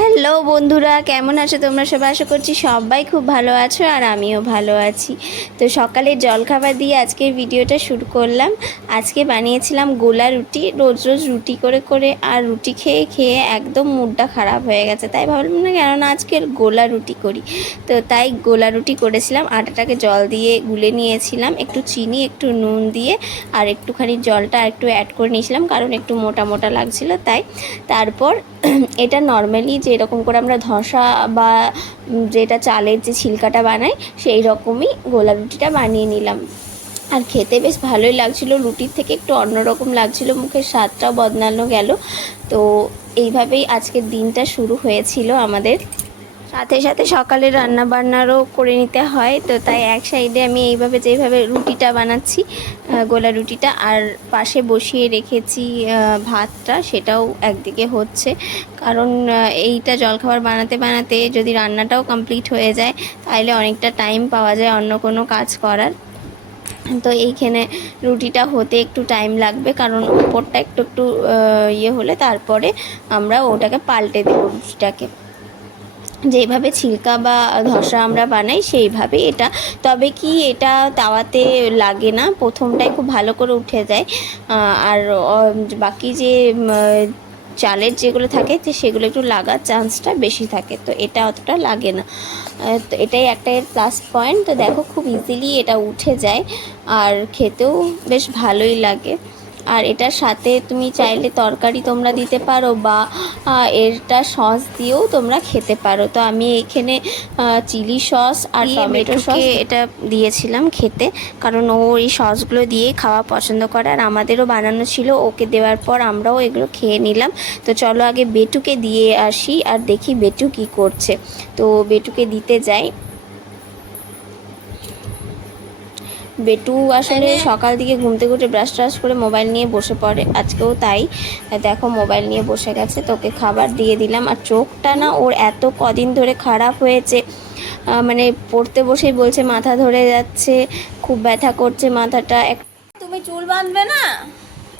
Hello বন্ধুরা, কেমন আছো তোমরা সবাই? আশা করছি সবাই খুব ভালো আছো আর আমিও ভালো আছি। তো সকালে জলখাবার দিয়ে আজকের ভিডিওটা শুরু করলাম। আজকে বানিয়েছিলাম গোলা রুটি। রোজ রোজ রুটি করে করে আর রুটি খেয়ে খেয়ে একদম মুডটা খারাপ হয়ে গেছে, তাই ভাবলাম না কেননা আজকে গোলা রুটি করি। তো তাই গোলা রুটি করেছিলাম। আটাটাকে জল দিয়ে গুলে নিয়েছিলাম, একটু চিনি একটু নুন দিয়ে আর একটুখানি জলটা একটু অ্যাড করে নিয়েছিলাম কারণ একটু মোটা মোটা লাগছিল তাই। তারপর এটা নর্মালি যেরকম করে আমরা ধসা বা যেটা চালের যে ছিলকাটা বানাই সেই রকমই গোলা রুটিটা বানিয়ে নিলাম। আর খেতে বেশ ভালোই লাগছিল, রুটির থেকে একটু অন্যরকম লাগছিল, মুখের স্বাদটাও বদলানো গেল। তো এইভাবেই আজকের দিনটা শুরু হয়েছিল আমাদের। সাথে সাথে সকালে রান্না বান্নারও করে নিতে হয়, তো তাই এক সাইডে আমি এইভাবে যেভাবে রুটিটা বানাচ্ছি গোলা রুটিটা, আর পাশে বসিয়ে রেখেছি ভাতটা, সেটাও একদিকে হচ্ছে। কারণ এইটা জলখাবার বানাতে বানাতে যদি রান্নাটাও কমপ্লিট হয়ে যায় তাহলে অনেকটা টাইম পাওয়া যায় অন্য কোনো কাজ করার। তো এইখানে রুটিটা হতে একটু টাইম লাগবে কারণ উপরটা একটু একটু ইয়ে হলে তারপরে আমরা ওটাকে পাল্টে দেবো রুটিটাকে। যেভাবে ছিলকা বা ধসা আমরা বানাই সেইভাবে এটা, তবে কি এটা তাওয়াতে লাগে না, প্রথমটাই খুব ভালো করে উঠে যায়। আর বাকি যে চালের যেগুলো থাকে তো সেগুলো একটু লাগার চান্সটা বেশি থাকে, তো এটা অতটা লাগে না। তো এটাই একটা এর প্লাস পয়েন্ট। তো দেখো খুব ইজিলি এটা উঠে যায় আর খেতেও বেশ ভালোই লাগে। আর এটার সাথে তুমি চাইলে তরকারি তোমরা দিতে পারো বা এটা সস দিয়েও তোমরা খেতে পারো। তো আমি এখানে চিলি সস আর টমেটো সস এটা দিয়েছিলাম খেতে, কারণ ও এই সসগুলো দিয়ে খাওয়া পছন্দ করে আর আমাদেরও বানানো ছিল, ওকে দেওয়ার পর আমরাও এগুলো খেয়ে নিলাম। তো চলো আগে বেটুকে দিয়ে আসি আর দেখি বেটু কি করছে। তো বেটুকে দিতে যাই। বেটু আসলে সকাল থেকে ঘুম থেকে উঠে ব্রাশ ট্রাশ করে মোবাইল নিয়ে বসে পড়ে, আজকেও তাই। দেখো মোবাইল নিয়ে বসে গেছে, তোকে খাবার দিয়ে দিলাম। আর চোখটা না ওর এত কদিন ধরে খারাপ হয়েছে, মানে পড়তে বসেই বলছে মাথা ধরে যাচ্ছে, খুব ব্যথা করছে মাথাটা। তুমি চুল বাঁধবে না?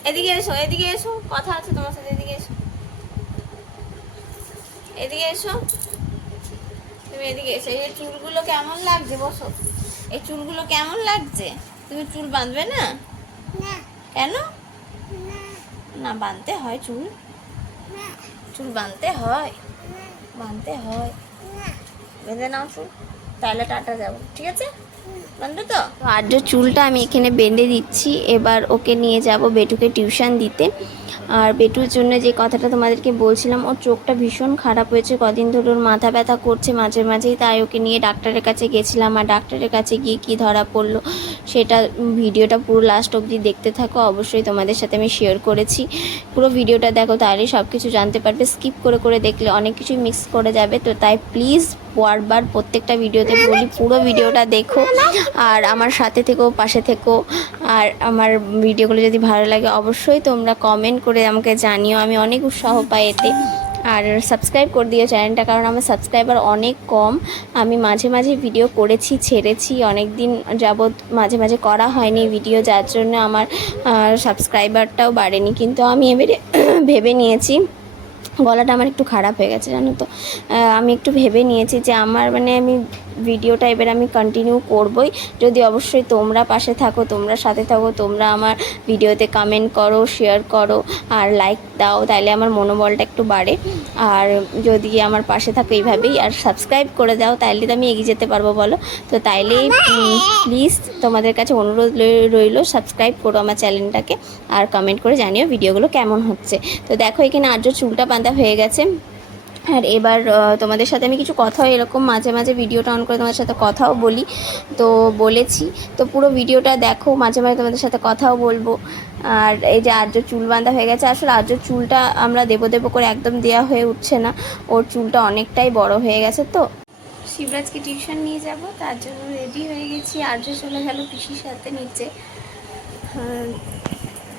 এদিকে এসো, এদিকে এসো, কথা আছে তোমার সাথে, এদিকে এসো, এদিকে এসো, তুমি এদিকে এসো। এই চুলগুলো কেমন লাগছে? বসো। এই চুলগুলো কেমন লাগছে? তুমি চুল বাঁধবে না? কেন না? বাঁধতে হয় চুল, চুল বাঁধতে হয়, বাঁধতে হয়। বেঁধে নাও চুল, তাহলে টাটা যাবো, ঠিক আছে? বাঁধবে তো? আর্য চুলটা আমি এখানে বেঁধে দিচ্ছি। এবার ওকে নিয়ে যাব বেটুকে টিউশন দিতে। আর বেটুর জন্য যে কথাটা তোমাদেরকে বলছিলাম, ওর চোখটা ভীষণ খারাপ হয়েছে কদিন ধরে, ওর মাথা ব্যথা করছে মাঝে মাঝেই, তাই ওকে নিয়ে ডাক্তারের কাছে গেছিলাম। আর ডাক্তারের কাছে গিয়ে কী ধরা পড়লো সেটা ভিডিওটা পুরো লাস্ট অবধি দেখতে থাকো, অবশ্যই তোমাদের সাথে আমি শেয়ার করেছি। পুরো ভিডিওটা দেখো, তাহলেই সব কিছু জানতে পারবে। স্কিপ করে করে দেখলে অনেক কিছুই মিক্স করে যাবে, তো তাই প্লিজ বারবার প্রত্যেকটা ভিডিওতে বলি পুরো ভিডিওটা দেখো আর আমার সাথে থেকো, পাশে থেকো। আর আমার ভিডিওগুলো যদি ভালো লাগে অবশ্যই তোমরা কমেন্ট করে আমাকে জানিও, আমি অনেক উৎসাহ পাই এতে। আর সাবস্ক্রাইব করে দিও চ্যানেলটা, কারণ আমার সাবস্ক্রাইবার অনেক কম। আমি মাঝে মাঝে ভিডিও করেছি, ছেড়েছি, অনেক দিন যাবৎ মাঝে মাঝে করা হয়নি ভিডিও, যার জন্য আমার সাবস্ক্রাইবারটাও বাড়েনি। কিন্তু আমি এবারে ভেবে নিয়েছি, গলাটা আমার একটু খারাপ হয়ে গেছে জানো তো, আমি একটু ভেবে নিয়েছি যে আমার মানে আমি ভিডিওটা এবার আমি কন্টিনিউ করবই, যদি অবশ্যই তোমরা পাশে থাকো, তোমরা সাথে থাকো, তোমরা আমার ভিডিওতে কমেন্ট করো, শেয়ার করো আর লাইক দাও, তাহলে আমার মনোবলটা একটু বাড়ে। আর যদি আমার পাশে থাকো এইভাবেই আর সাবস্ক্রাইব করে দাও, তাহলে তো আমি এগিয়ে যেতে পারবো বলো। তো তাইলেই প্লিজ তোমাদের কাছে অনুরোধ রইল, সাবস্ক্রাইব করো আমার চ্যানেলটাকে আর কমেন্ট করে জানিও ভিডিওগুলো কেমন হচ্ছে। তো দেখো এখানে আর্য চুলটা বাঁধা হয়ে গেছে। আর এবার তোমাদের সাথে আমি কিছু কথা এরকম মাঝে মাঝে ভিডিওটা অন করে তোমাদের সাথে কথাও বলি, তো বলেছি। তো পুরো ভিডিওটা দেখো, মাঝে মাঝে তোমাদের সাথে কথাও বলবো। আর এই যে আর্য চুল বাঁধা হয়ে গেছে, আসলে আর্য চুলটা আমরা দেবো দেবো করে একদম দেওয়া হয়ে উঠছে না, ওর চুলটা অনেকটাই বড় হয়ে গেছে। তো শিবরাজকে টিউশন নিয়ে যাব, তার জন্য রেডি হয়ে গেছি। আর্য চলে গেল পিসির সাথে নিচে।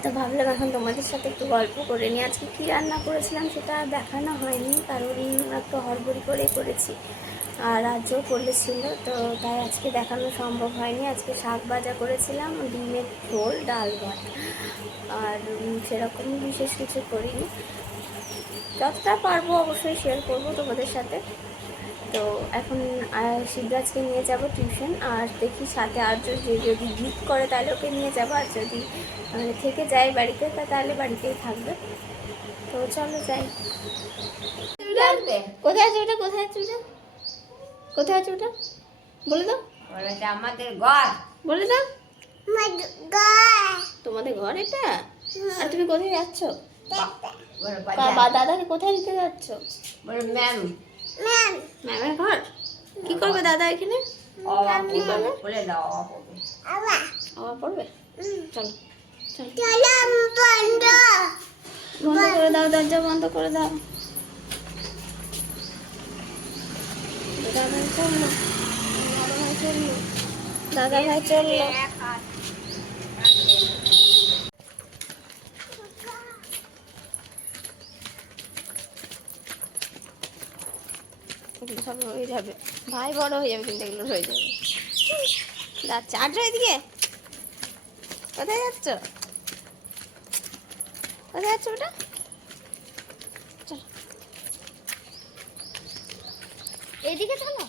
তো ভাবলাম এখন তোমাদের সাথে একটু গল্প করে নিই। আজকে কী রান্না করেছিলাম সেটা দেখানো হয়নি, কারণ একটু হড়বড়ি করে করেছি আর আজও করেছিল, তো তাই আজকে দেখানো সম্ভব হয়নি। আজকে শাক ভাজা করেছিলাম, ডিমের ঝোল, ডাল ভাত, আর সেরকম বিশেষ কিছু করিনি। যতটা পারবো অবশ্যই শেয়ার করবো তোমাদের সাথে। তো এখন শিবরাজকে নিয়ে যাব টিউশন, আর দেখি সাথে আর যদি জিদ করে তাহলে ওকে নিয়ে যাবো, আর যদি থেকে যায় বাড়িতে তাহলে বাড়িতেই থাকবে। তো চলো যাই। কোথায় আছে ওটা, কোথায় আছে ওটা, কোথায় আছে ওটা বলে দাও। আমাদের ঘর, বলে দাও। তোমাদের ঘর এটা? আর তুমি কোথায় যাচ্ছ? দাদাকে কোথায় দিতে যাচ্ছ? ম্যাম, ম্যামের ঘর। কি করবে দাদা এখানে? কি করবে? বলে দাও আবার পড়বে। চলো চলো, বন্ধ করে দাও, দরজা বন্ধ করে দাও। দাদা ভাই চললো, দাদা ভাই চললো, দাদা ভাই চললো। এগুলো সব হয়ে যাবে, ভাই বড় হয়ে যাবে কিন্তু এগুলো হয়ে যাবে। যাচ্ছে আটটা এদিকে। কোথায় যাচ্ছ? কোথায় যাচ্ছ ওটা? চলো এইদিকে চলো।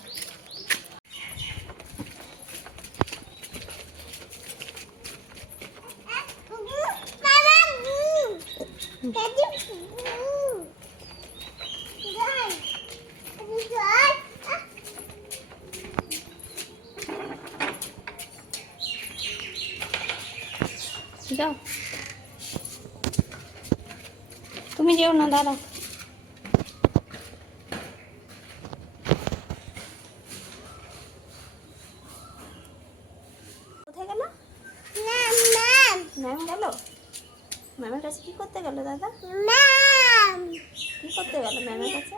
যাও, তুমি যেও না, দাঁড়াও। কোথায় গেল ম্যাম? গেল ম্যামের কাছে? কি করতে গেল দাদা? কি করতে গেল ম্যামের কাছে?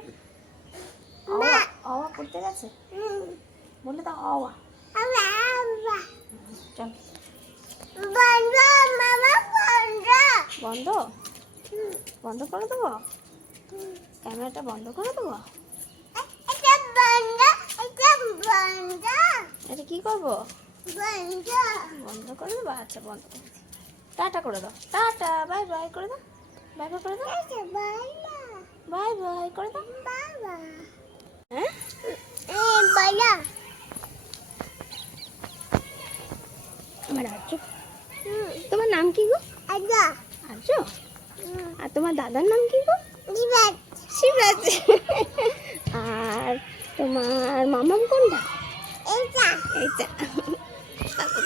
অওয়া করতে গেছে। বলে দাও অওয়া। চল। বন্ধ বন্ধ করে দেবো? ক্যামেরাটা বন্ধ করে দেবো? এটা কি করবো? বন্ধ করে দেবো। আচ্ছা বন্ধ করে দিই। টাটা করে দাও, টাটা, বাই বাই করে দাও, বাই বাই করে দাও, বাই বাই করে দাও। হ্যাঁ আমার আর্য। তোমার নাম কি গো? আর্য। আর তোমার দাদার নাম কি গো? শিবরাজ। আর তোমার মামাম কোনটা? এইটা।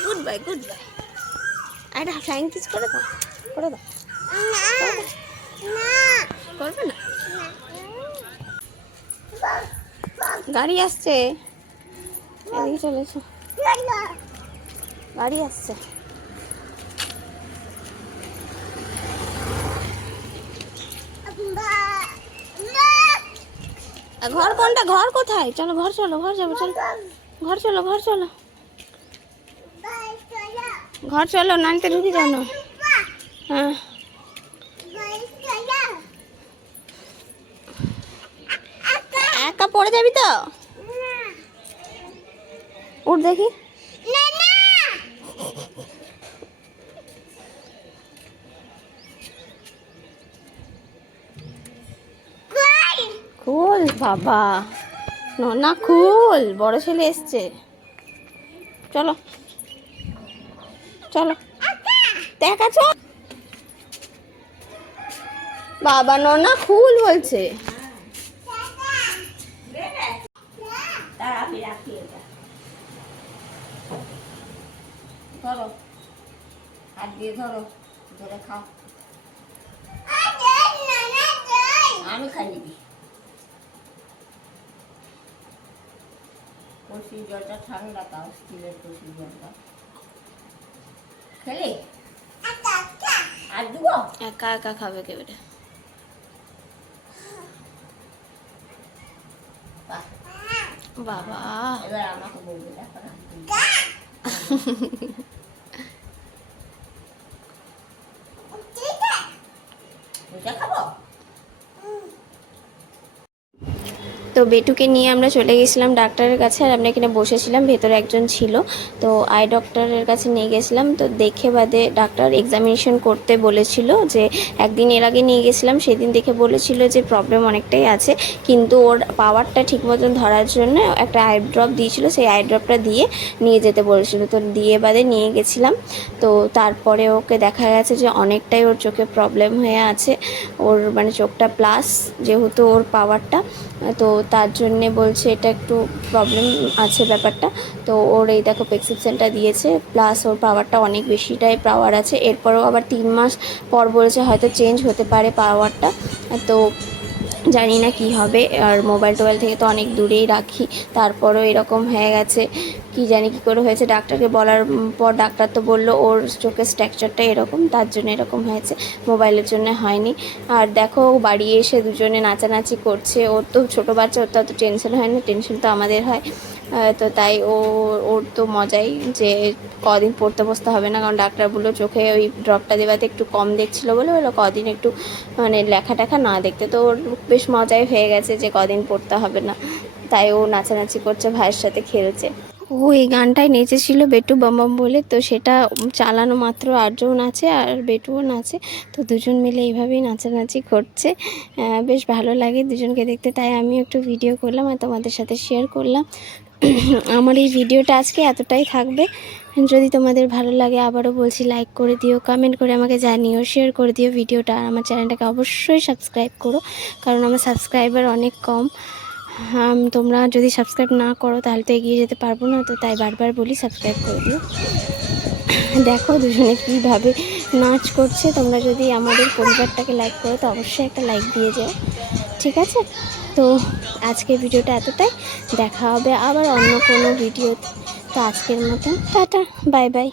Good bye, good bye. Are flying kiss করে দাও, করে দাও। করবে না? গাড়ি আসছে, এদিকে চলে এসো। গাড়ি আসছে। ঘর কোনটা? ঘর কোথায়? চলো ঘর চলো, ঘর যাবো, চলো ঘর চলো, ঘর চলো, ঘর চলো, নানিতে ঢুকে যাও না। হ্যাঁ একা পড়ে যাবি তো? উঠ দেখি। খুল বাবা, ননা খুল, বড় ছেলে এসছে। চলো চলো, দেখাচ্ছ বাবা, ননা খুল বলছে। ধরো, হাত দিয়ে ধরো, ধরে খাও। আমি খাই নিবি। কলসির জলটা ঠান্ডা, তাও স্টিলের কলসির জলটা খেলে আর দেবো। একা একা খাবে কেবেটা। বাবা এবার আমাকে বলবে, দেখো খাবো। তো বেটুকে নিয়ে আমরা চলে গেছিলাম ডাক্তারের কাছে, আর আমরা এখানে বসেছিলাম, ভেতরে একজন ছিল। তো আই ডক্টরের কাছে নিয়ে গেছিলাম। তো দেখে বাদে ডাক্তার এক্সামিনেশন করতে বলেছিল, যে একদিন এর আগে নিয়ে গেছিলাম, সেদিন দেখে বলেছিল যে প্রবলেম অনেকটাই আছে, কিন্তু ওর পাওয়ারটা ঠিক মতন ধরার জন্য একটা আই ড্রপ দিয়েছিল, সেই আই ড্রপটা দিয়ে নিয়ে যেতে বলেছিল। তো দিয়ে বাদে নিয়ে গেছিলাম। তো তারপরে ওকে দেখা গেছে যে অনেকটাই ওর চোখে প্রবলেম হয়ে আছে, ওর মানে চোখটা প্লাস, যেহেতু ওর পাওয়ারটা, তো তার জন্যে বলছে এটা একটু প্রবলেম আছে ব্যাপারটা। তো ওর এই দেখো প্রেসক্রিপশনটা দিয়েছে, প্লাস ওর পাওয়ারটা অনেক বেশিটাই পাওয়ার আছে। এরপরেও আবার 3 মাস পর বলেছে হয়তো চেঞ্জ হতে পারে পাওয়ারটা। তো জানি না কি হবে, আর মোবাইল টোবাইল থেকে তো অনেক দূরেই রাখি, তারপরেও এরকম হয়ে গেছে, কি জানি কী করে হয়েছে। ডাক্তারকে বলার পর ডাক্তার তো বললো ওর চোখের স্ট্রাকচারটা এরকম, তার জন্য এরকম হয়েছে, মোবাইলের জন্য হয়নি। আর দেখো বাড়ি এসে দুজনে নাচানাচি করছে, ওর তো ছোটো বাচ্চা, ওর তো অত টেনশন হয় না, টেনশন তো আমাদের হয়। তো তাই ওর তো মজাই, যে কদিন পড়তে বসতে হবে না, কারণ ডাক্তার বললো চোখে ওই ড্রপটা দেওয়াতে একটু কম দেখছিলো বলে বললো কদিন একটু মানে লেখা টেখা না দেখতে। তো ওর বেশ মজাই হয়ে গেছে যে কদিন পড়তে হবে না, তাই ও নাচানাচি করছে, ভাইয়ের সাথে খেলছে। ও এই গানটাই নেচেছিল বেটু বাম বাম বলে, তো সেটা চালানো মাত্র 8 জন আছে, আর বেটুও নাচে। তো দুজন মিলে এইভাবেই নাচানাচি করছে, বেশ ভালো লাগে দুজনকে দেখতে, তাই আমি একটু ভিডিও করলাম আর তোমাদের সাথে শেয়ার করলাম। আমার এই ভিডিওটা আজকে এতটাই থাকবে। যদি তোমাদের ভালো লাগে আবারও বলছি, লাইক করে দিও, কমেন্ট করে আমাকে জানিও, শেয়ার করে দিও ভিডিওটা, আর আমার চ্যানেলটাকে অবশ্যই সাবস্ক্রাইব করো, কারণ আমার সাবস্ক্রাইবার অনেক কম। তোমরা যদি সাবস্ক্রাইব না করো তাহলে তো এগিয়ে যেতে পারবো না, তো তাই বারবার বলি সাবস্ক্রাইব করে দিও। দেখো দুজনে কীভাবে নাচ করছে। তোমরা যদি আমাদের পরিবারটাকে লাইক করো তো অবশ্যই একটা লাইক দিয়ে যাও, ঠিক আছে? তো আজকের ভিডিওটা এতটাই, দেখা হবে আবার অন্য কোনো ভিডিওতে। তো আজকের মতন টাটা, বাই বাই।